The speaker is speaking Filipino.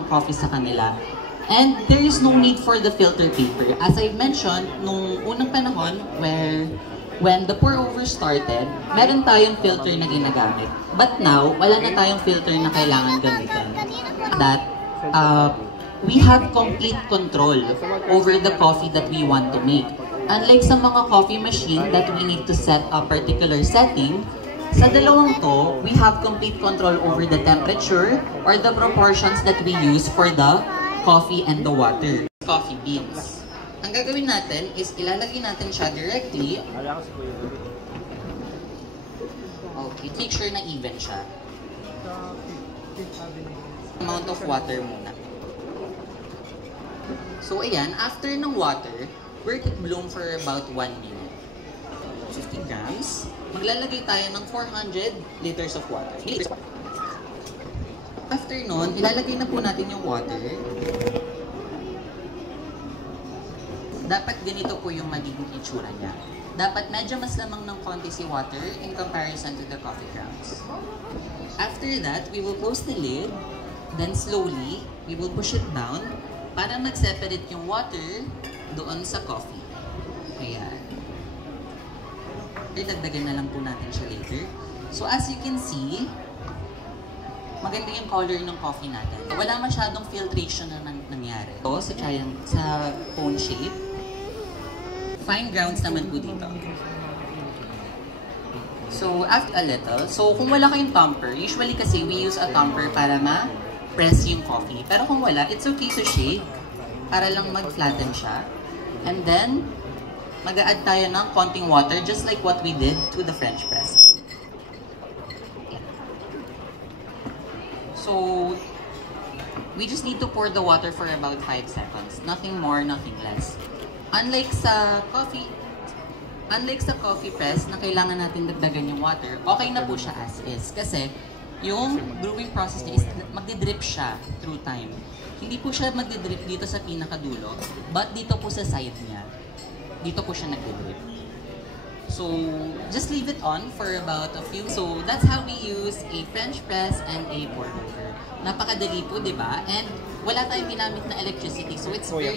ng coffee sa kanila. And there is no need for the filter paper. As I mentioned, nung unang panahon when the pour-over started, meron tayong filter na ginagamit. But now, wala na tayong filter na kailangan gamitin. That, we have complete control over the coffee that we want to make. Unlike sa mga coffee machine that we need to set a particular setting, sa dalawang to, we have complete control over the temperature or the proportions that we use for the coffee and the water. Coffee beans. Ang gagawin natin is ilalagay natin siya directly. Okay, make sure na even siya. Amount of water muna. So ayan, after ng water, let it bloom for about 1 minute. 50 grams. Maglalagay tayo ng 400 liters of water. After nun, ilalagay na po natin yung water. Dapat ganito po yung magiging itsura niya. Dapat medyo mas lamang ng konti si water in comparison to the coffee grounds. After that, we will close the lid. Then slowly, we will push it down para mag-separate yung water doon sa coffee. Ayan. Dagdagan na lang po natin siya later. So as you can see, maganda yung color ng coffee natin. Wala masyadong filtration na nangyari. So, sa cone shape, fine grounds naman po dito. So, after a little, so kung wala kayong thumper, usually kasi we use a thumper para ma-press yung coffee. Pero kung wala, it's okay to shake para lang mag-flatten siya. And then, mag-a-add tayo ng konting water just like what we did to the French press. So, we just need to pour the water for about 5 seconds. Nothing more, nothing less. Unlike sa coffee press na kailangan natin dagdagan yung water, okay na po siya as is. Kasi, yung brewing process niya is magdi-drip siya through time. Hindi po siya magdi-drip dito sa pinakadulo, but dito po sa side niya. Dito po siya nagdi-drip. So, just leave it on for about a few. So, that's how we use a French press and a pour over. Napakadali po, di ba? And wala tayong ginamit na electricity. So, it's very